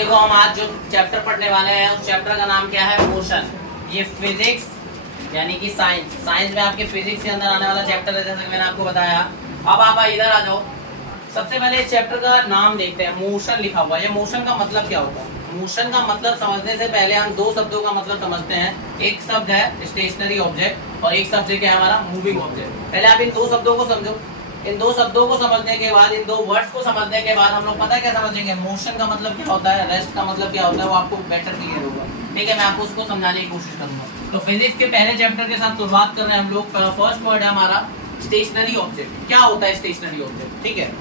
देखो हम आज जो चैप्टर पढ़ने वाले हैं उस चैप्टर का नाम क्या है, मोशन। ये फिजिक्स यानी कि साइंस में आपके फिजिक्स के अंदर आने वाला चैप्टर है, जैसे कि मैंने आपको बताया। अब आप इधर आ जाओ। सबसे पहले इस चैप्टर का नाम देखते हैं, मोशन लिखा हुआ है। ये मोशन का मतलब क्या होता है? मोशन का मतलब समझने से पहले हम दो शब्दों का मतलब समझते हैं। एक शब्द है स्टेशनरी ऑब्जेक्ट और एक शब्द क्या है हमारा, मूविंग ऑब्जेक्ट। पहले आप इन दो शब्दों को समझो। इन दो शब्दों को समझने के बाद, इन दो वर्ड्स को समझने के बाद हम लोग पता क्या समझेंगे, मोशन का मतलब क्या होता है, रेस्ट का मतलब क्या होता है, वो आपको बेटर क्लियर होगा। ठीक है, मैं आपको उसको समझाने की कोशिश करूंगा। तो फिजिक्स के पहले चैप्टर के साथ शुरुआत कर रहे हैं हम लोग। फर्स्ट वर्ड है हमारा स्टेशनरी ऑब्जेक्ट। क्या होता है स्टेशनरी ऑब्जेक्ट? ठीक है,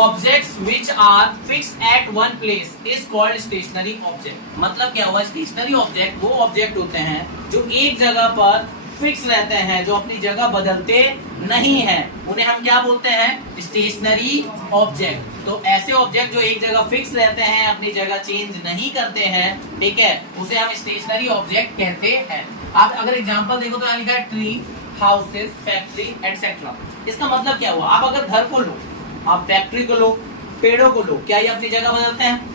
objects which are fixed at one place is called stationary object. मतलब क्या हुआ, स्टेशनरी ऑब्जेक्ट वो ऑब्जेक्ट होते हैं जो एक जगह पर फिक्स रहते हैं, जो अपनी जगह बदलते नहीं हैं, उन्हें हम क्या बोलते हैं, स्टेशनरी ऑब्जेक्ट। तो ऐसे ऑब्जेक्ट जो एक जगह फिक्स रहते हैं, अपनी जगह चेंज नहीं करते हैं, ठीक है, उसे हम स्टेशनरी ऑब्जेक्ट कहते हैं। आप अगर एग्जांपल देखो तो लिखा है ट्री, हाउसेस, फैक्ट्री एटसेट्रा। इसका मतलब क्या हुआ, आप अगर घर को लो, आप फैक्ट्री को लो, पेड़ों को लो, क्या ये अपनी जगह बदलते हैं?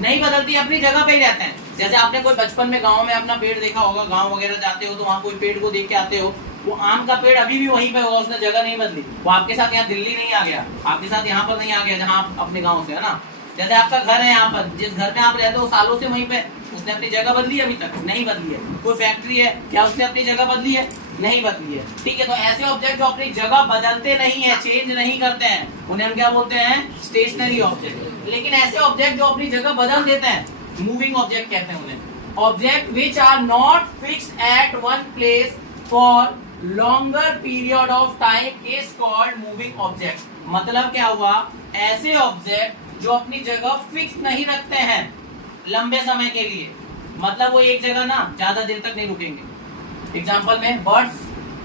नहीं बदलती, अपनी जगह पे ही रहते हैं। जैसे आपने कोई बचपन में गांव में अपना पेड़ देखा होगा, गांव वगैरह जाते हो तो वहाँ कोई पेड़ को देख के आते हो, वो आम का पेड़ अभी भी वहीं पे होगा, उसने जगह नहीं बदली। वो आपके साथ यहाँ दिल्ली नहीं आ गया, आपके साथ यहाँ पर नहीं आ गया जहाँ आप अपने गाँव से, है ना। जैसे आपका घर है, यहाँ पर जिस घर में आप रहते हो सालों से वहीं पे, उसने अपनी जगह बदली? अभी तक नहीं बदली है। कोई फैक्ट्री है, क्या उसने अपनी जगह बदली है? नहीं बदली है। ठीक है, तो ऐसे ऑब्जेक्ट जो अपनी जगह बदलते नहीं है, चेंज नहीं करते हैं, उन्हें हम क्या बोलते हैं, स्टेशनरी ऑब्जेक्ट। लेकिन ऐसे ऑब्जेक्ट जो अपनी जगह बदल देते हैं, मूविंग ऑब्जेक्ट कहते हैं उन्हें। Object which are not fixed at one place for longer period of time is called moving object. मतलब क्या हुआ, ऐसे ऑब्जेक्ट जो अपनी जगह फिक्स नहीं रखते हैं लंबे समय के लिए, मतलब वो एक जगह ना ज्यादा देर तक नहीं रुकेंगे। एग्जाम्पल में birds,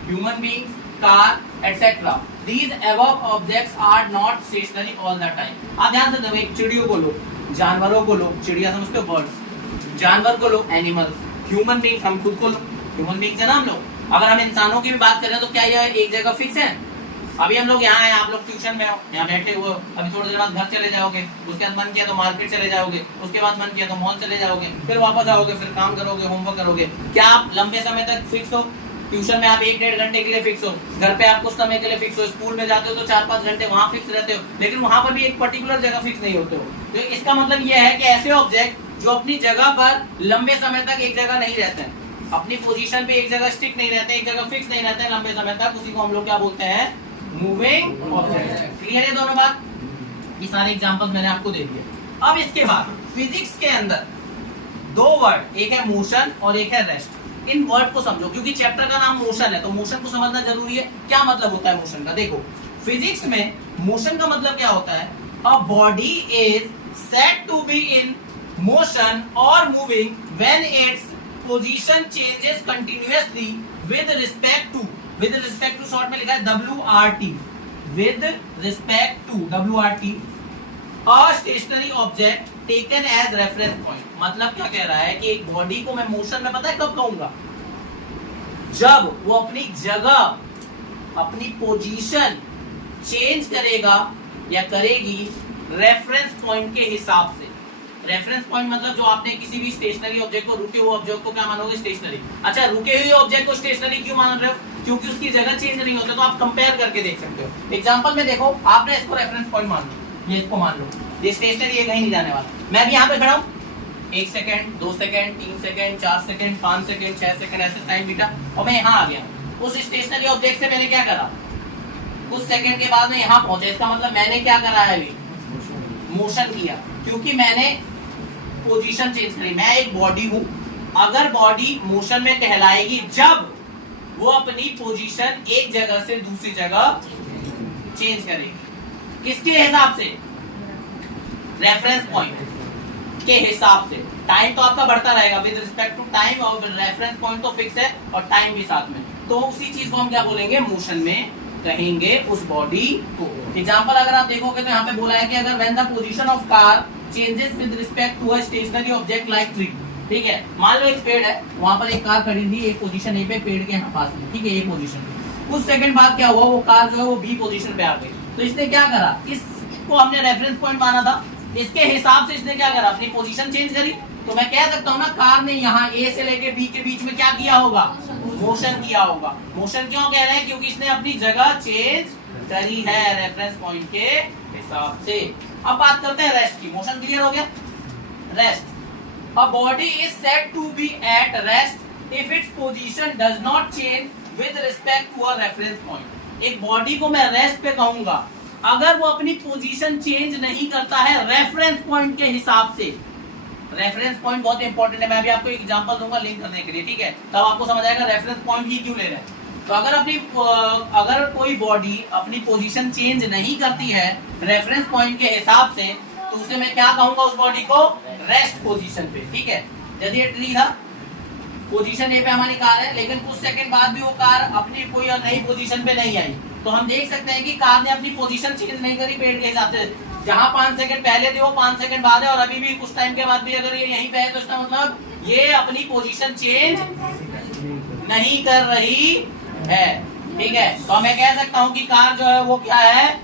human beings, car etcetera. These above objects are not stationary all the time. आप ध्यान से देखो, एक चिड़ियों को लो, जानवरों को लो, चिड़िया समझते हो, बर्ड्स, जानवर को लो, एनिमल्स, ह्यूमन बीइंग्स, हम खुद को लो, ह्यूमन बीइंग्स है ना हम लोग। अगर हम इंसानों की भी बात करें तो क्या यह एक जगह फिक्स है? अभी हम लोग यहाँ हैं, आप लोग ट्यूशन में हो, यहाँ बैठे हुए, अभी थोड़ी देर बाद घर चले जाओगे, उसके बाद मन किया तो मार्केट चले जाओगे, उसके बाद मन किया तो मॉल चले जाओगे, फिर वापस आओगे, फिर काम करोगे, होमवर्क करोगे। क्या आप लंबे समय तक फिक्स हो? ट्यूशन में आप 1-1.5 घंटे के लिए फिक्स हो, घर पे आप कुछ समय के लिए फिक्स हो, स्कूल में जाते हो तो 4-5 घंटे वहाँ फिक्स रहते हो, लेकिन वहाँ पर भी एक पर्टिकुलर जगह फिक्स नहीं होते हो। तो इसका मतलब यह है कि ऐसे ऑब्जेक्ट जो अपनी जगह पर लंबे समय तक एक जगह नहीं रहते हैं, अपनी पोजीशन पे एक जगह स्टिक नहीं रहते, एक जगह फिक्स नहीं रहते लंबे समय तक, उसी को हम लोग क्या बोलते हैं, मूविंग ऑब्जेक्ट। क्लियर है दोनों बात? ये सारे एग्जांपल्स मैंने आपको दे दिए। अब इसके बाद फिजिक्स के अंदर दो वर्ड, एक है मोशन और एक है रेस्ट। इन वर्ड को समझो, क्योंकि चैप्टर का नाम मोशन है तो मोशन को समझना जरूरी है। क्या मतलब होता है मोशन का? देखो, फिजिक्स में मोशन का मतलब क्या होता है, a body is said to be in motion और moving when its position changes continuously with respect to short में लिखा है WRT, with respect to WRT, a stationary object taken as reference point. मतलब क्या कह रहा है कि एक बॉडी को मैं मोशन में पता है कब कहूंगा, जब वो अपनी जगह, अपनी पोजीशन चेंज करेगा या करेगी रेफरेंस पॉइंट के हिसाब से। रेफरेंस पॉइंट मतलब जो आपने किसी भी स्टेशनरी ऑब्जेक्ट को, रुके हुए ऑब्जेक्ट को क्या मानोगे, स्टेशनरी। अच्छा, रुके हुए ऑब्जेक्ट को स्टेशनरी क्यों मान रहे हो? क्योंकि उसकी जगह चेंज नहीं होती, तो आप कंपेयर करके देख सकते हो। एग्जांपल में देखो, आपने इसको रेफरेंस पॉइंट मान लो, ये इसको मान लो, ये स्टेशनरी है, कहीं नहीं जाने वाला। मैं भी यहाँ पे खड़ा हूँ, 1 second, 2 second, 3 second, 4 second, 5 second, 6 second, ऐसे टाइम बीता और मैं यहाँ आ गया। उस स्टेशनरी ऑब्जेक्ट से मैंने क्या करा, कुछ सेकंड के बाद मैं यहाँ पहुंचा, इसका मतलब मैंने क्या करा है, अभी मोशन किया, क्योंकि मैंने पोजीशन चेंज करी। मैं एक बॉडी हूं, अगर बॉडी मोशन में कहलाएगी जब वो अपनी पोजीशन एक जगह से दूसरी जगह चेंज करेगी। किसके हिसाब से? रेफरेंस पॉइंट के हिसाब से। टाइम तो आपका बढ़ता रहेगा विद रिस्पेक्ट टू टाइम, और रेफरेंस पॉइंट तो फिक्स है और टाइम भी साथ में, तो उसी चीज को हम क्या बोलेंगे, मोशन में कहेंगे उस बॉडी को। एग्जांपल अगर आप देखोगे तो यहाँ पे बोला है कि अगर when the position of car changes with respect to a stationary object like tree. ठीक है, मान लो एक पेड़ है, वहां पर एक कार खड़ी थी, एक पोजीशन ए पे, पेड़ के यहाँ पास में, ठीक है, एक पोजीशन। कुछ सेकंड बाद क्या हुआ, वो कार जो है वो बी पोजीशन पे आ गई। तो इसने क्या करा, इसको हमने रेफरेंस पॉइंट माना था, इसके हिसाब से इसने क्या करा, अपनी पोजीशन चेंज करी। तो मैं कह सकता हूँ ना, कार ने यहाँ ए से लेके बी के बीच में क्या किया होगा, मोशन किया होगा। मोशन क्यों कह रहे हैं, क्योंकि इसने अपनी जगह चेंज करी है रेफरेंस पॉइंट के हिसाब से। अब बात करते हैं रेस्ट की। मोशन क्लियर हो गया। Rest, a body is said to be at rest if its position does not change with respect to a reference point। एक बॉडी को मैं रेस्ट पे कहूंगा अगर वो अपनी पोजीशन चेंज नहीं करता है रेफरेंस पॉइंट के हिसाब से। रेफरेंस पॉइंट बहुत इंपॉर्टेंट है, मैं अभी आपको एक एग्जांपल दूंगा लिंक करने के लिए, ठीक है, तब आपको समझ आएगा रेफरेंस पॉइंट ही क्यों ले रहे हैं। तो अगर कोई बॉडी अपनी पोजीशन चेंज नहीं करती है रेफरेंस पॉइंट के हिसाब से, तो उसे मैं क्या कहूंगा, उस बॉडी को रेस्ट पोजीशन पे, ठीक है। जैसे ये ट्री था, पोजीशन ए पे हमारी कार है, लेकिन कुछ सेकंड बाद भी वो कार अपनी कोई नई पोजीशन पे नहीं आई, तो हम देख सकते हैं कि कार ने अपनी पोजीशन चेंज नहीं करी पेड़ के हिसाब से। जहां 5 सेकंड पहले थे वो 5 सेकंड बाद है, और अभी भी कुछ टाइम के बाद भी अगर ये यहीं पे है, तो इसका मतलब ये अपनी पोजीशन चेंज नहीं कर रही है, ठीक है। तो मैं कह सकता हूँ कि कार जो है वो क्या है,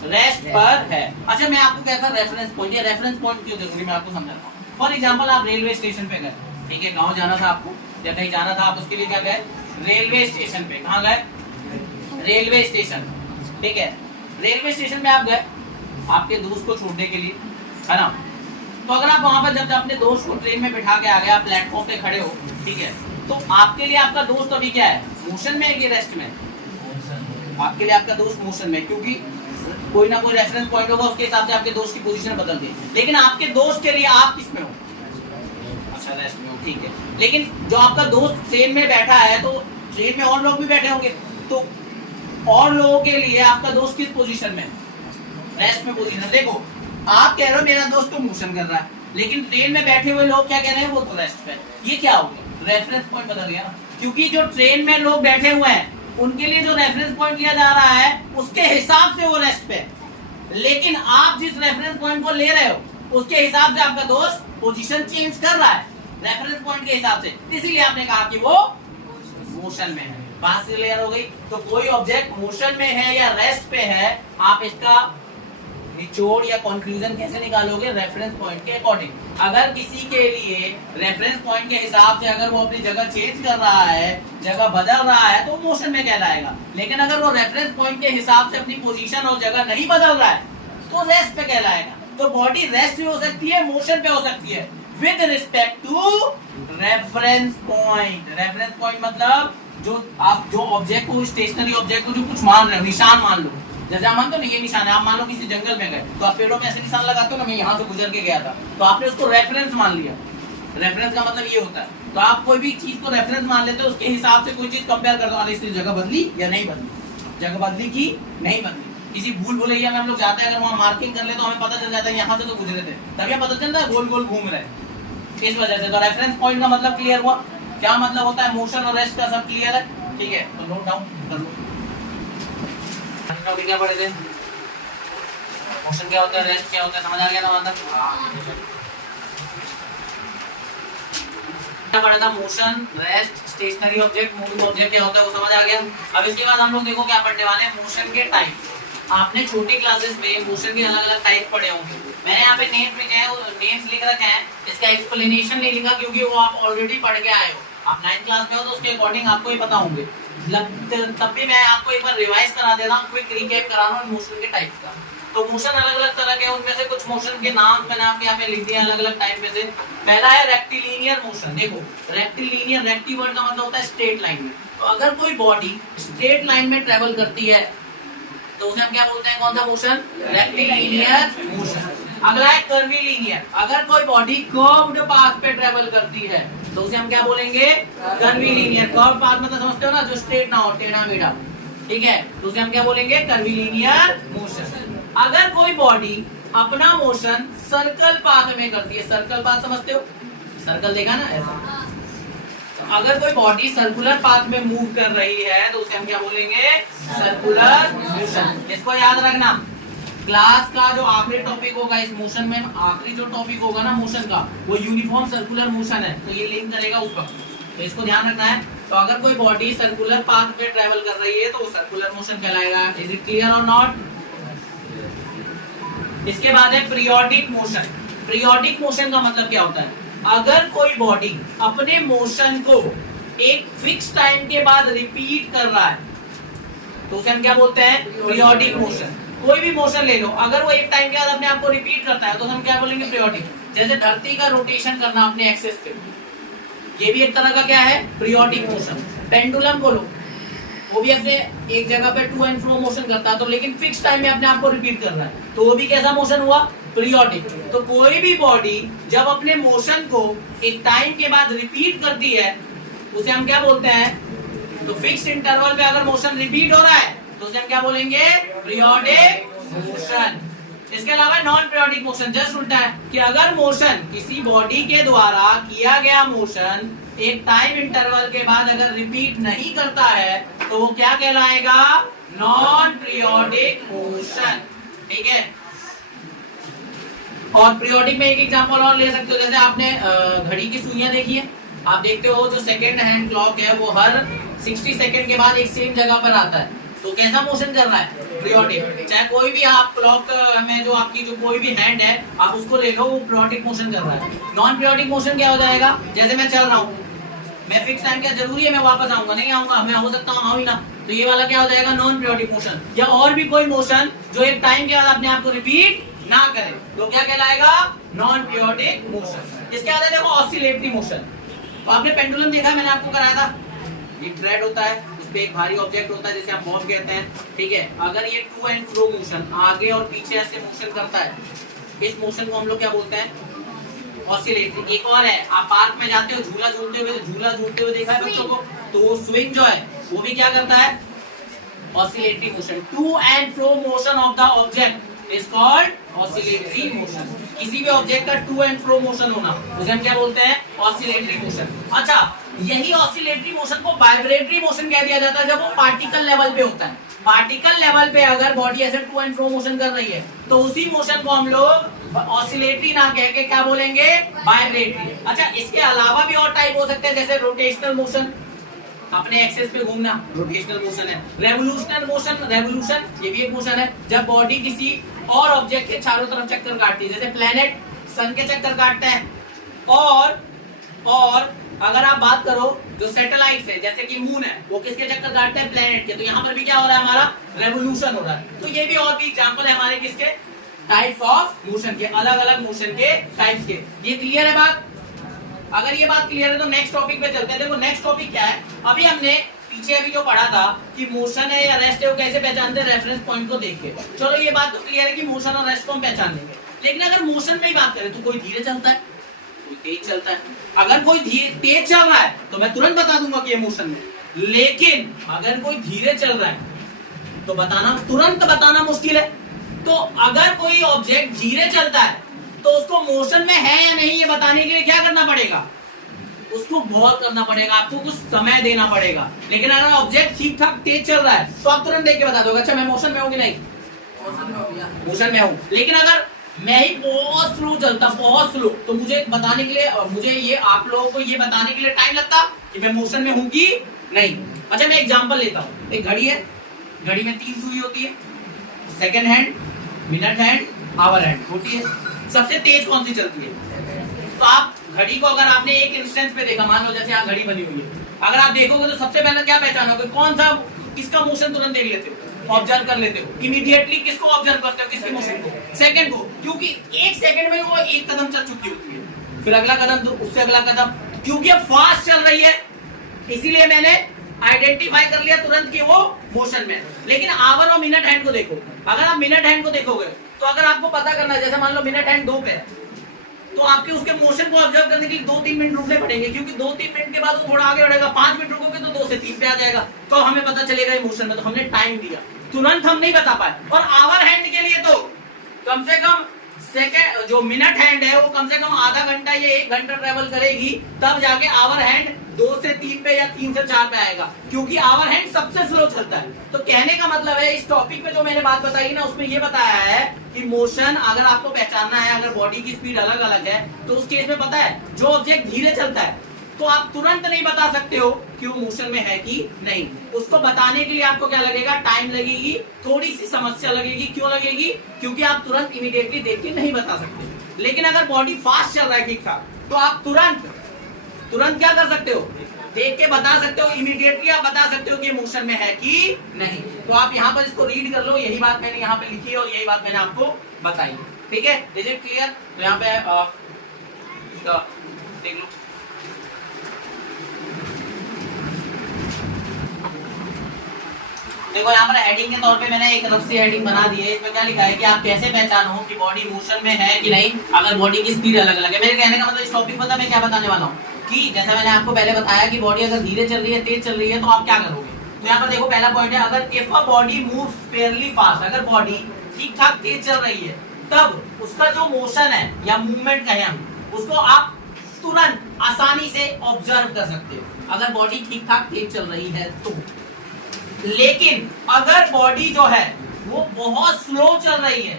रेस्ट पर है। अच्छा, मैं आपको कहता हूँ रेफरेंस पॉइंट, ये रेफरेंस पॉइंट क्यों जरूरी, मैं आपको समझाता हूँ। फॉर एग्जांपल, आप रेलवे स्टेशन पे गए, ठीक है, गांव जाना था आपको या कहीं जाना था, आप उसके लिए क्या गए, रेलवे स्टेशन पे। कहाँ गए, रेलवे स्टेशन, ठीक है। रेलवे स्टेशन पे आप गए आपके दोस्त को छोड़ने के लिए, है ना। तो अगर आप वहां पर जब अपने दोस्त को ट्रेन में बिठा के आ गए, आप प्लेटफॉर्म पे खड़े हो, ठीक है, तो आपके लिए आपका दोस्त अभी क्या है, मोशन में है कि रेस्ट में? आपके लिए आपका दोस्त मोशन में, क्योंकि कोई ना कोई रेफरेंस पॉइंट होगा, उसके हिसाब से आपके दोस्त की पोजीशन बदल दी। लेकिन आपके दोस्त के लिए आप किस में हो, अच्छा रेस्ट में हो, ठीक है। लेकिन जो आपका दोस्त ट्रेन में बैठा है, तो ट्रेन में और लोग भी बैठे होंगे, तो और लोगों के लिए आपका दोस्त किस पोजीशन में, रेस्ट में पोजीशन। देखो, आप कह रहे हो मेरा दोस्त तो मोशन कर रहा है, लेकिन ट्रेन में बैठे हुए लोग क्या कह रहे हैं, वो तो रेस्ट पे। ये क्या हो गया, रेफरेंस पॉइंट बदल गया, क्योंकि जो ट्रेन में लोग बैठे हुए हैं उनके लिए जो रेफरेंस पॉइंट लिया जा रहा है उसके हिसाब से वो रेस्ट पे, लेकिन आप जिस रेफरेंस पॉइंट को ले रहे हो उसके हिसाब से आपका दोस्त पोजीशन चेंज कर रहा है रेफरेंस पॉइंट के हिसाब से, इसीलिए आपने कहा कि वो मोशन में है। बात क्लियर हो गई। तो कोई ऑब्जेक्ट मोशन में है या रेस्ट पे है, आप इसका निचोड़ या कंक्लूजन कैसे निकालोगे, रेफरेंस पॉइंट के अकॉर्डिंग। अगर किसी के लिए रेफरेंस पॉइंट के हिसाब से अगर वो अपनी जगह चेंज कर रहा है, जगह बदल रहा है, तो मोशन में कहलाएगा। लेकिन अगर वो रेफरेंस पॉइंट के हिसाब से अपनी पोजीशन और जगह नहीं बदल रहा है, तो रेस्ट पे कहलाएगा। तो बॉडी रेस्ट भी हो सकती है, मोशन पे हो सकती है, with respect to reference point. Reference point मतलब जो ऑब्जेक्ट को, स्टेशनरी ऑब्जेक्ट को जो कुछ मान रहे हो, निशान मान लो, जैसे आप मानते हो ना ये निशान है, आप मान लो किसी जंगल में गए, तो आप पेड़ों में ऐसे निशान लगाते हो ना, मैं यहाँ से गुजर के गया था, तो आपने उसको रेफरेंस मान लिया। रेफरेंस का मतलब ये होता है। तो आप कोई भी चीज को रेफरेंस मान लेते हो, उसके हिसाब से कोई चीज कंपेयर कर दो, इसकी जगह बदली या नहीं बदली, जगह बदली की नहीं बदली। किसी भूल भुलैया में हम लोग जाते हैं, अगर वहाँ मार्किंग कर ले तो हमें पता चल जाता है यहाँ से तो गुजरे थे, तभी पता चलता है गोल गोल घूम रहे, इस वजह से। तो रेफरेंस पॉइंट का मतलब क्लियर हुआ, क्या मतलब होता है, मोशन और रेस्ट का सब क्लियर है, ठीक है। तो नोट डाउन कर लो, क्या पढ़े थे, मोशन क्या होता है, रेस्ट क्या होता है, समझ आ गया ना मतलब। क्या पढ़ा था, motion, rest, stationary object, moving object क्या होता है वो समझ आ गया। अब इसके बाद हम लोग देखो क्या पढ़ने वाले हैं, मोशन के टाइप। आपने छोटी क्लासेस में मोशन के अलग अलग टाइप पढ़े होंगे। मैंने यहाँ पे नेम्स लिखे हैं, नेम्स लिख रखे हैं, इसका एक्सप्लेनेशन नहीं लिखा क्योंकि वो आप ऑलरेडी पढ़ के आए हो। आप 9th क्लास में हो तो उसके अकॉर्डिंग आपको ही पता होंगे, तब भी मैं आपको एक बार रिवाइज करा देता हूँ, क्विक रिकैप करा रहा हूँ मोशन के टाइप्स का। तो मोशन अलग अलग तरह के, उनमें से कुछ मोशन के नाम मैंने आपके यहाँ पे लिख दिया अलग अलग टाइप में से। पहला है रेक्टिलिनियर मोशन। देखो रेक्टिलिनियर, रेक्टी वर्ड का मतलब होता है स्ट्रेट लाइन में। तो अगर कोई बॉडी स्ट्रेट लाइन में ट्रेवल करती है तो उसे हम क्या बोलते हैं, कौन सा मोशन, रेक्टिलिनियर मोशन। अगला है कर्वीलिनियर, अगर कोई बॉडी कर्व्ड पाथ पे ट्रेवल करती है तो उसे हम क्या बोलेंगे, कर्वीलिनियर। कर्व्ड पाथ मतलब समझते हो ना, जो स्ट्रेट ना हो, टेढ़ा मेढ़ा, ठीक है, तो उसे हम क्या बोलेंगे, कर्वीलिनियर मोशन। अगर कोई बॉडी अपना मोशन सर्कल पाथ में करती है, सर्कल पाथ समझते हो, सर्कल देखा ना ऐसा, तो अगर कोई बॉडी सर्कुलर पाथ में मूव कर रही है तो उसे हम क्या बोलेंगे, सर्कुलर मोशन। इसको याद रखना, क्लास का जो आखिरी टॉपिक होगा इस मोशन में, आखिरी जो टॉपिक होगा ना मोशन का, वो यूनिफॉर्म सर्कुलर मोशन है, तो ये लिंक करेगा ऊपर, तो इसको ध्यान रखना है। तो अगर कोई बॉडी सर्कुलर पाथ पे ट्रेवल कर रही है तो वो सर्कुलर मोशन कहलाएगा। इज इट क्लियर और नॉट? इसके बाद है पीरियोडिक मोशन। पीरियोडिक मोशन का मतलब क्या होता है? अगर कोई बॉडी अपने मोशन को एक फिक्स टाइम के बाद रिपीट कर रहा है तो उसे हम क्या बोलते हैं? Periodic motion. कोई भी मोशन ले लो, अगर वो एक टाइम के बाद अपने आप को रिपीट करता है तो हम क्या बोलेंगे? पीरियोडिक। जैसे धरती का रोटेशन करना अपने एक्सिस पे, ये भी एक तरह का क्या है? Periodic motion. पेंडुलम को लो, वो भी अपने एक जगह पे टू एंड फ्रो मोशन करता है तो लेकिन फिक्स टाइम में अपने आप को रिपीट कर रहा है तो वो भी कैसा मोशन हुआ? पीरियोडिक। तो कोई भी बॉडी जब अपने मोशन को एक टाइम के बाद रिपीट करती है उसे हम क्या बोलते हैं? तो फिक्स इंटरवल पे अगर मोशन रिपीट हो रहा है तो उसे हम क्या बोलेंगे? Periodic motion. इसके अलावा नॉन पीरियोडिक मोशन जस्ट उल्टा है कि अगर मोशन किसी बॉडी के द्वारा किया गया मोशन एक टाइम इंटरवल के बाद अगर रिपीट नहीं करता है तो वो क्या कहलाएगा? Non periodic motion. ठीक है। और पीरियोडिक में एक एग्जांपल और ले सकते हो, जैसे आपने घड़ी की सुइयां देखी है, आप देखते हो जो सेकंड हैंड क्लॉक है वो हर 60 सेकंड के बाद एक सेम जगह पर आता है तो कैसा मोशन कर रहा है? पीरियोडिक। चाहे कोई भी आप क्लॉक में जो आपकी जो कोई भी हैंड है आप उसको ले लो, वो पीरियोडिक मोशन कर रहा है। नॉन पीरियोडिक मोशन क्या हो जाएगा? जैसे मैं चल रहा हूँ, मैं फिक्स टाइम क्या जरूरी है मैं वापस आऊंगा? नहीं आऊंगा, मैं हो सकता हूँ आऊँ ही ना, तो ये वाला क्या हो जाएगा? Non periodic motion. या और भी कोई मोशन जो एक टाइम के बाद अपने आप को रिपीट ना करे तो क्या कहलाएगा? Non periodic motion. इसके बाद देखो ऑसिलेटरी मोशन। तो आपने पेंडुलम देखा है, मैंने आपको कराया था, ये थ्रेड होता है, उस पे एक भारी ऑब्जेक्ट होता है जिसे हम बॉब कहते हैं। ठीक है। अगर ये टू एंड फ्रो मोशन आगे और पीछे ऐसे मोशन करता है, इस मोशन को हम लोग क्या बोलते हैं? ऑसिलेटरी। एक और है, आप पार्क में जाते हो, झूला झूलते हुए देखा है बच्चों को, तो वो स्विंग जो है वो भी क्या करता है? Oscillatory motion. To and fro motion of the object is called oscillatory motion. किसी भी ऑब्जेक्ट का टू एंड फ्रो मोशन होना उसे हम क्या बोलते हैं? Oscillatory motion. अच्छा, यही ऑसिलेटरी मोशन को वाइब्रेटरी मोशन कह दिया जाता है जब वो पार्टिकल लेवल पे होता है। पार्टिकल लेवल पे अगर बॉडी ऐसे टू एंड फ्रो मोशन कर रही है तो उसी मोशन को हम लोग ऑसिलेटरी ना कह के क्या बोलेंगे? वाइब्रेटरी। अच्छा, इसके अलावा भी और टाइप हो सकते हैं, जैसे रोटेशनल मोशन, अपने एक्सेस पे घूमना रोटेशनल मोशन है। रेवोल्यूशनल मोशन, रेवोल्यूशन ये भी एक मोशन है जब बॉडी किसी और ऑब्जेक्ट के चारों तरफ चक्कर काटती है, जैसे प्लेनेट सन के चक्कर काटते हैं। और अगर आप बात करो जो सैटेलाइट है, जैसे कि मून है, वो किसके चक्कर काटते हैं? प्लेनेट के। तो यहाँ पर भी क्या हो रहा है? हमारा रेवोल्यूशन हो रहा है। तो ये भी और भी एग्जांपल है हमारे किसके? टाइप्स ऑफ मोशन के, अलग अलग मोशन के टाइप्स के। ये क्लियर है बात? अगर ये बात क्लियर है तो नेक्स्ट टॉपिक पे चलते हैं। देखो नेक्स्ट टॉपिक क्या है, अभी हमने पीछे अभी जो पढ़ा था कि मोशन है या रेस्ट है वो कैसे पहचानते हैं? रेफरेंस पॉइंट को देख के। चलो ये बात तो क्लियर है कि मोशन और रेस्ट को हम पहचान लेंगे, लेकिन अगर मोशन में ही बात करें तो कोई धीरे चलता है, कोई तेज चलता है। अगर कोई तेज चल रहा है तो मैं तुरंत बता दूंगा कि ये मोशन में, लेकिन अगर कोई धीरे चल रहा है तो तुरंत बताना मुश्किल है। तो अगर कोई ऑब्जेक्ट धीरे चलता है तो उसको मोशन में है या नहीं ये बताने के लिए क्या करना पड़ेगा? उसको गौर करना पड़ेगा, आपको कुछ समय देना पड़ेगा। लेकिन अगर ऑब्जेक्ट ठीक ठाक तेज चल रहा है तो आप तुरंत देख के बता दोगे, अच्छा मैं मोशन में हूँ कि नहीं? मोशन में हूँ। लेकिन अगर मैं ही बहुत स्लो चलता, बहुत स्लो, तो मुझे बताने के लिए, मुझे ये आप लोगों को ये बताने के लिए टाइम लगता कि मैं मोशन में हूँ कि नहीं। अच्छा मैं एग्जांपल लेता हूँ, एक घड़ी है, घड़ी में 3 सुई होती है, second hand, minute hand, hour hand होती है। सबसे तेज कौन सी चलती है? तो आप घड़ी को अगर आपने एक इंस्टेंस पे देखा, मान लो जैसे यहाँ घड़ी बनी हुई है, अगर आप देखोगे तो सबसे पहले क्या पहचानोगे? कौन सा किसका मोशन तुरंत देख लेते हो, ऑब्जर्व कर लेते हो इमीडिएटली। किसको ऑब्जर्व करते हो? किसके मोशन को? सेकंड को, क्योंकि एक सेकंड में वो एक कदम चल चुकी होती है, फिर अगला कदम, तो उससे अगला कदम, क्योंकि अब फास्ट चल रही है इसीलिए मैंने आइडेंटिफाई कर लिया तुरंत कि वो मोशन में। लेकिन आवर और मिनट हैंड को देखो, अगर आप मिनट हैंड को देखोगे तो अगर आपको पता करना है, जैसे मान लो मिनट हैंड 2 पे है, तो आपके उसके मोशन को ऑब्जर्व करने के लिए 2-3 मिनट रुकने पड़ेंगे, क्योंकि 2-3 मिनट के बाद वो थोड़ा आगे बढ़ेगा। 5 मिनट रुकोगे तो 2 से 3 पे आ जाएगा, तो हमें पता चलेगा ये मोशन में। तो हमने टाइम दिया, तुरंत हम नहीं बता पाए। और आवर हैंड के लिए तो कम से कम सेकंड, जो मिनट हैंड है वो कम से कम आधा घंटा या 1 घंटा ट्रेवल करेगी, तब जाके आवर हैंड 2 से 3 पे या 3 से 4 पे आएगा, क्योंकि आवर हैंड सबसे स्लो चलता है। तो कहने का मतलब है इस टॉपिक पे जो मैंने बात बताई ना, उसमें ये बताया है कि मोशन अगर आपको पहचानना है, अगर बॉडी की स्पीड अलग अलग है तो उस केस में पता है जो ऑब्जेक्ट धीरे चलता है तो आप तुरंत नहीं बता सकते हो कि वो मोशन में है कि नहीं। उसको बताने के लिए आपको क्या लगेगा, टाइम लगेगी, थोड़ी सी समस्या लगेगी। क्यों लगेगी? क्योंकि आप तुरंत इमीडिएटली देख के नहीं बता सकते। लेकिन अगर बॉडी फास्ट चल रहा है ठीक ठाक, तो आप तुरंत क्या कर सकते हो, देख के बता सकते हो, इमीडिएटली आप बता सकते हो कि मोशन में है कि नहीं। तो आप यहाँ पर इसको रीड कर लो, यही बात मैंने यहाँ पे लिखी है और यही बात मैंने आपको बताई। ठीक है, इज इट क्लियर? तो यहाँ पे देख लो, देखो यहाँ पर हेडिंग के तौर पे मैंने एक रफ सी हेडिंग बना दी है। इसमें क्या लिखा है कि आप कैसे पहचानो कि बॉडी मोशन में है कि नहीं, अगर बॉडी की स्पीड अलग अलग है। मेरे कहने का मतलब इस टॉपिक पर मैं क्या बताने वाला हूँ कि जैसा मैंने आपको पहले बताया कि बॉडी अगर धीरे चल रही है, तेज चल रही है, तो आप क्या करोगे। तो यहाँ पर देखो पहला पॉइंट है, अगर if a body moves Fairlie fast, अगर बॉडी ठीक ठाक तेज चल रही है, तब उसका जो मोशन है या मूवमेंट कहें हम, उसको आप तुरंत आसानी से ऑब्जर्व कर सकते हो, अगर बॉडी ठीक ठाक तेज चल रही है तो। लेकिन अगर बॉडी जो है वो बहुत स्लो चल रही है,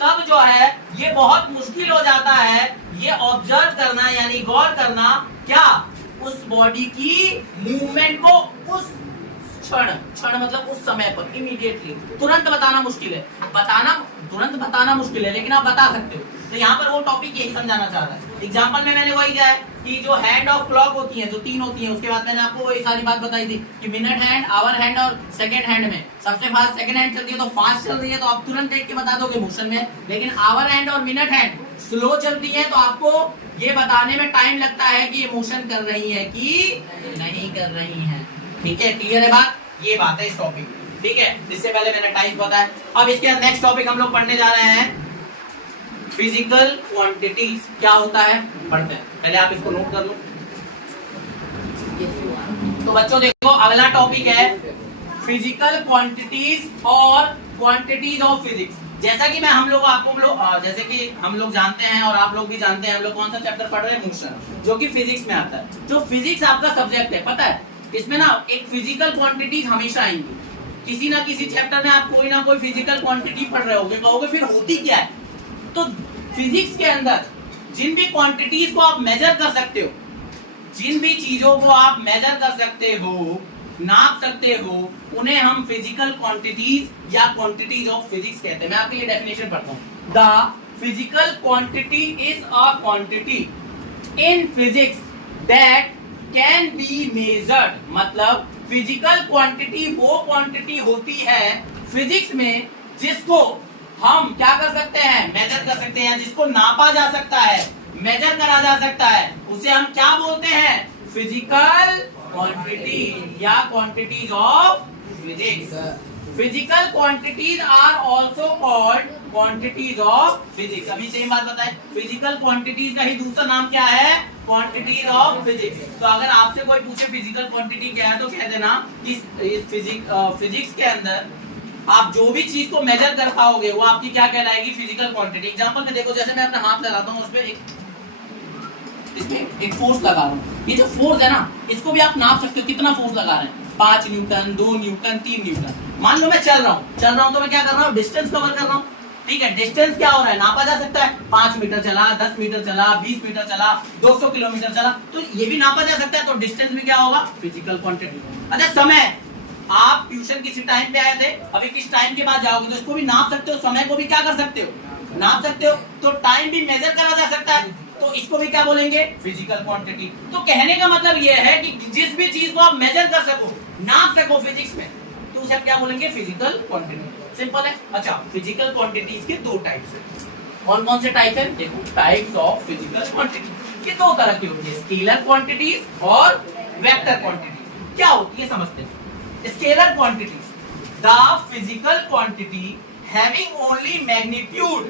तब जो है ये बहुत मुश्किल हो जाता है ये ऑब्जर्व करना, यानी गौर करना, क्या उस बॉडी की मूवमेंट को उस क्षण मतलब उस समय पर इमीडिएटली तुरंत बताना मुश्किल है। तुरंत बताना मुश्किल है, लेकिन आप बता सकते हो। तो यहाँ पर वो टॉपिक यही समझाना चाह रहा है। एग्जाम्पल में मैंने वही किया है कि जो हैंड ऑफ क्लॉक होती है, जो 3 होती है, उसके बाद मैंने आपको वही सारी बात बताई थी कि मिनट हैंड, आवर हैंड और सेकंड हैंड में सबसे फास्ट सेकंड हैंड चलती है, तो फास्ट चल रही है तो आप तुरंत देख के बता दोगे मोशन में। लेकिन आवर हैंड और मिनट हैंड स्लो चलती है तो आपको ये बताने में टाइम लगता है कि ये मोशन कर रही है कि नहीं कर रही है। ठीक है, क्लियर है बात? ये बात है इस टॉपिक। ठीक है, इससे पहले मैंने टाइम बताया। अब इसके नेक्स्ट टॉपिक हम लोग पढ़ने जा रहे हैं, फिजिकल क्वांटिटीज क्या होता है, पढ़ते हैं। पहले आप इसको नोट कर लो। तो बच्चों देखो, अगला टॉपिक है फिजिकल क्वांटिटीज और क्वांटिटीज ऑफ फिजिक्स। जैसा कि हम लोग जैसे कि हम लोग जानते हैं और आप लोग भी जानते हैं, हम लोग कौन सा चैप्टर पढ़ रहे हैं, मोशन, जो कि फिजिक्स में आता है। जो फिजिक्स आपका सब्जेक्ट है, पता है इसमें ना एक फिजिकल क्वांटिटीज हमेशा आएंगी। किसी ना किसी चैप्टर में आप कोई ना कोई फिजिकल क्वांटिटी पढ़ रहे होगे, कहोगे फिर होती क्या है। तो फिजिक्स के अंदर जिन भी क्वांटिटीज को आप मेजर कर सकते हो, जिन भी चीजों को आप मेजर कर सकते हो, नाप सकते हो, उन्हें हम फिजिकल क्वांटिटीज या क्वांटिटीज ऑफ फिजिक्स कहते हैं। मैं आपके लिए डेफिनेशन पढ़ता हूं। The physical quantity is a quantity in physics that can be measured. मतलब फिजिकल क्वांटिटी वो क्वांटिटी होती है फिजिक्स में जिसको हम क्या कर सकते हैं, मेजर कर सकते हैं, जिसको नापा जा सकता है, मेजर करा जा सकता है, उसे हम क्या बोलते हैं, फिजिकल क्वांटिटी या quantities of physics. Physical quantities are also called quantities of physics. अभी सेम बात बताएं, फिजिकल क्वांटिटीज का ही दूसरा नाम क्या है, क्वांटिटीज ऑफ फिजिक्स। तो अगर आपसे कोई पूछे फिजिकल क्वांटिटी क्या है, तो कह देना कि फिजिक्स के अंदर आप जो भी चीज को मेजर कर पाओगे वो आपकी क्या कहलाएगी, फिजिकल क्वांटिटी। एग्जांपल में देखो, जैसे मैं अपना हाथ लगाता हूँ, उसमें एक फोर्स लगा रहा हूँ। ये जो फोर्स है ना, इसको भी आप नाप सकते हो, कितना फोर्स लगा रहे हैं, 5 न्यूटन, 2 न्यूटन, 3 न्यूटन। मान लो मैं चल रहा हूँ तो मैं क्या कर रहा हूँ, डिस्टेंस कवर कर रहा हूँ। ठीक है, डिस्टेंस क्या हो रहा है, नापा जा सकता है। 5 मीटर चला, 10 मीटर चला, 20 मीटर चला, 200 किलोमीटर चला, तो ये भी नापा जा सकता है। तो डिस्टेंस में क्या होगा, फिजिकल क्वांटिटी। अच्छा, समय, आप ट्यूशन किसी टाइम पे आए थे, अभी किस टाइम के बाद जाओगे, तो इसको भी नाप सकते हो, समय को भी क्या कर सकते हो, नाप सकते हो। तो टाइम भी मेजर करा जा सकता है, तो इसको भी क्या बोलेंगे, फिजिकल क्वांटिटी। तो कहने का मतलब यह है कि जिस भी चीज को आप मेजर कर सको, नाप सको फिजिक्स में, तो उसे आप क्या बोलेंगे, फिजिकल क्वांटिटी। सिंपल है। अच्छा, फिजिकल क्वांटिटीज के 2 टाइप्स है। कौन कौन से टाइप है, देखो, टाइप्स ऑफ फिजिकल क्वांटिटी। ये 2 तरह की होती है, स्केलर क्वांटिटीज और वेक्टर क्वांटिटीज। क्या होती है समझते हैं। Scalar quantities, the physical quantity having only magnitude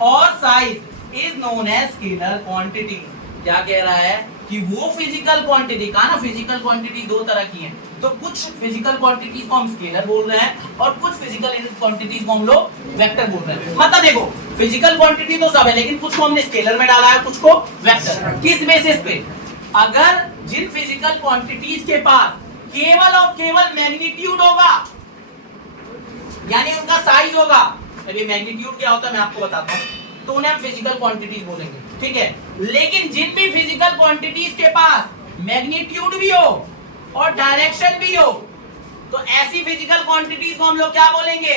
or size is known as scalar quantity। क्या कह रहा है कि वो फिजिकल क्वांटिटी, कहा ना फिजिकल क्वांटिटी 2 तरह की हैं, तो कुछ फिजिकल क्वांटिटीज को हम स्केलर बोल रहे हैं और कुछ फिजिकल क्वांटिटीज को हम लोग वेक्टर बोल रहे हैं। मतलब देखो, फिजिकल क्वांटिटी तो सब है, लेकिन कुछ को हमने स्केलर में डाला है, कुछ को वेक्टर। किस बेसिस पे, अगर जिन फिजिकल क्वांटिटीज के पास केवल और केवल मैग्नीट्यूड होगा, यानी उनका साइज होगा। अभी मैग्नीट्यूड क्या होता है मैं आपको बताता हूँ। तो उन्हें हम फिजिकल क्वांटिटीज बोलेंगे, ठीक है। लेकिन जिन भी फिजिकल क्वांटिटीज के पास मैग्नीट्यूड भी हो और डायरेक्शन भी हो, तो ऐसी फिजिकल क्वांटिटीज को हम लोग क्या बोलेंगे?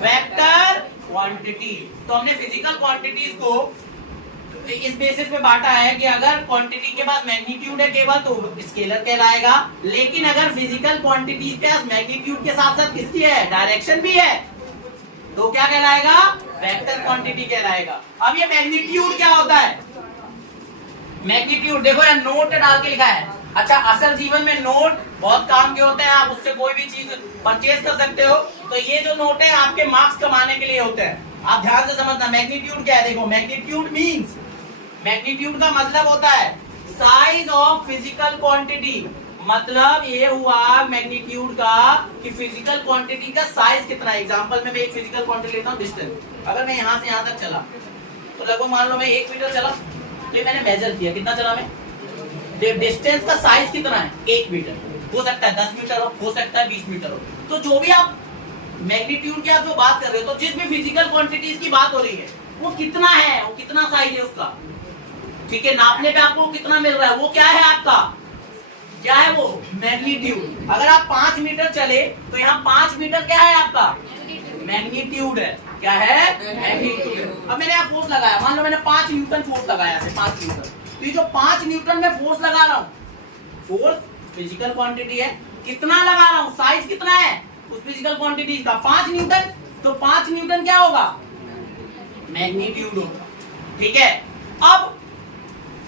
Vector quantity. तो हमने फिजिकल क्वांटिटीज को इस बेसिस पे बांटा है कि अगर क्वांटिटी के पास मैग्नीट्यूड है केवल तो स्केलर कहलाएगा, लेकिन अगर फिजिकल क्वांटिटीज के पास मैग्नीट्यूड के साथ साथ किसकी है? डायरेक्शन भी है, तो क्या कहलाएगा? वेक्टर क्वांटिटी कहलाएगा। अब ये मैग्नीट्यूड क्या होता है? मैग्नीट्यूड देखो यार, नोट डाल के लिखा है। अच्छा, असल जीवन में नोट बहुत काम के होते हैं, आप उससे कोई भी चीज परचेज कर सकते हो। तो ये जो नोट है आपके मार्क्स कमाने के लिए होते हैं, आप ध्यान से समझना। मैग्नीट्यूड क्या है? देखो, मैग्नीट्यूड मींस, मैग्नीट्यूड का मतलब होता है साइज ऑफ फिजिकल क्वांटिटी। मतलब ये हुआ मैग्नीट्यूड का कि फिजिकल क्वांटिटी का साइज कितना है। एग्जांपल में मैं एक फिजिकल क्वांटिटी लेता हूँ, डिस्टेंस। अगर मैं यहाँ से यहाँ तक चला तो लगभग मान लो मैं 1 मीटर चला, तो ये मैंने मेजर किया, कितना चला मैं? डिस्टेंस का साइज कितना है? 1 मीटर। हो सकता है 10 मीटर हो सकता है 20 मीटर हो। तो जो भी आप मैग्नीट्यूड की आप जो बात कर रहे हो, तो जिस भी फिजिकल क्वांटिटीज की बात हो रही है वो कितना है, वो कितना साइज है उसका, ठीक है। नापने पे आपको कितना मिल रहा है, वो क्या है आपका? क्या है वो? मैग्नीट्यूड। अगर आप 5 मीटर चले तो यहाँ 5 मीटर क्या है आपका? मैग्नीट्यूड है। क्या है? मैग्नीट्यूड। अब मैंने यहाँ फोर्स लगाया, मान लो मैंने 5 न्यूटन फोर्स लगाया ऐसे 5 न्यूटन। तो ये जो 5 न्यूटन में फोर्स लगा रहा हूँ, फोर्स फिजिकल क्वांटिटी है, कितना लगा रहा हूँ, साइज कितना है उस फिजिकल क्वांटिटी का? 5 न्यूटन। तो 5 न्यूटन क्या होगा? मैग्नीट्यूड होगा, ठीक है। अब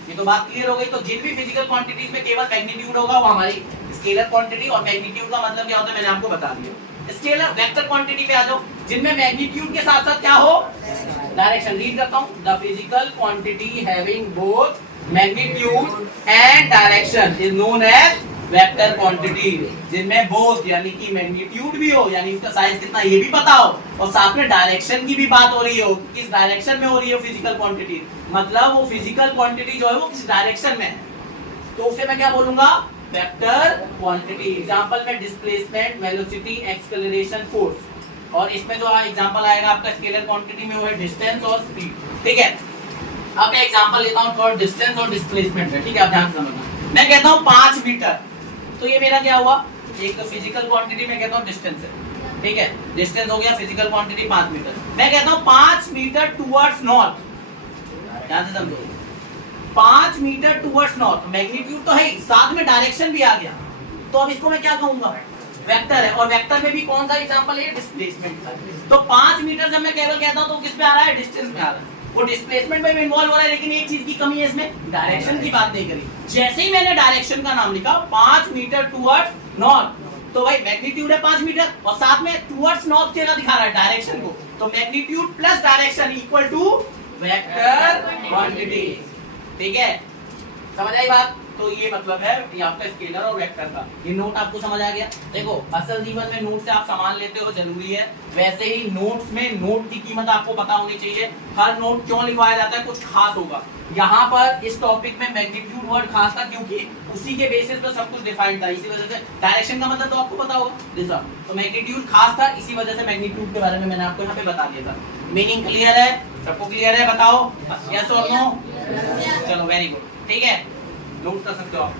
ये तो बात क्लियर हो गई। तो जिन भी फिजिकल क्वांटिटीज में केवल मैग्नीट्यूड होगा वो हमारी स्केलर क्वांटिटी, और मैग्नीट्यूड का मतलब क्या होता है मैंने आपको बता दिया। स्केलर वेक्टर क्वांटिटी पे आ जाओ, जिनमें मैग्नीट्यूड के साथ साथ क्या हो? डायरेक्शन। रीड करता हूं, the physical quantity having both magnitude and direction is known as vector quantity. जिनमें बोथ यानी कि मैग्नीट्यूड भी हो, यानी उसका साइज कितना ये भी पता हो, और साथ में डायरेक्शन की भी बात हो रही हो, किस डायरेक्शन में हो रही है फिजिकल क्वांटिटी, मतलब वो फिजिकल क्वांटिटी जो है वो किस डायरेक्शन में है, तो उसे मैं क्या बोलूंगा? Vector quantity. एग्जांपल में डिस्प्लेसमेंट, वेलोसिटी, एक्सेलरेशन, फोर्स। और इसमें जो एग्जांपल आएगा आपका स्केलर क्वांटिटी में वो है डिस्टेंस और स्पीड, ठीक है। अब मैं एग्जांपल लेता हूं फॉर डिस्टेंस और डिस्प्लेसमेंट है, ठीक है, आप ध्यान से समझना। मैं कहता हूं 5 मीटर, तो ये मेरा क्या हुआ? एक फिजिकल क्वांटिटी में कहता हूं डिस्टेंस है, ठीक है। डिस्टेंस हो गया फिजिकल क्वांटिटी 5 मीटर। मैं कहता हूं 5 मीटर टुवर्ड्स नॉर्थ, ध्यान से समझो, 5 मीटर टुवर्ड्स नॉर्थ। मैग्नीट्यूड तो है ही, साथ में डायरेक्शन भी आ गया, तो अब इसको मैं क्या कहूंगा? वेक्टर है। और वेक्टर में भी कौन सा एग्जांपल है? डिस्प्लेसमेंट का। तो 5 मीटर जब मैं केवल कहता हूं तो किस पे आ रहा है? डिस्टेंस में आ रहा है। वो डिस्प्लेसमेंट में भी इन्वॉल्व हो रहा है, लेकिन एक चीज की कमी है इसमें, डायरेक्शन की बात नहीं करी। जैसे ही मैंने डायरेक्शन का नाम लिखा 5 मीटर टुवर्ड्स नॉर्थ, तो भाई मैग्नीट्यूड है 5 मीटर और साथ में टुवर्ड्स नॉर्थ क्या दिखा रहा है? डायरेक्शन को। तो magnitude plus direction equal to vector quantity, ठीक है। समझ आई बात? तो ये मतलब है ये आपका स्केलर और वेक्टर का। ये नोट आपको समझ आ गया? देखो, असल जीवन में नोट से आप सामान लेते हो जरूरी है, वैसे ही नोट्स में नोट की कीमत आपको पता होनी चाहिए। हर नोट क्यों लिखवाया जाता है? कुछ खास होगा। यहाँ पर इस टॉपिक में मैग्नीट्यूड वर्ड खास था क्योंकि उसी के बेसिस पर सब कुछ डिफाइंड था, इसी वजह से। डायरेक्शन का मतलब तो आपको पता होगा दिशा, तो मैग्नीट्यूड खास था, इसी वजह से मैग्नीट्यूड के बारे में मैंने आपको यहाँ पे बता दिया था। मीनिंग क्लियर है? सबको क्लियर है? बताओ यस और नो। चलो वेरी गुड, ठीक है, नोट कर सकते हो आप।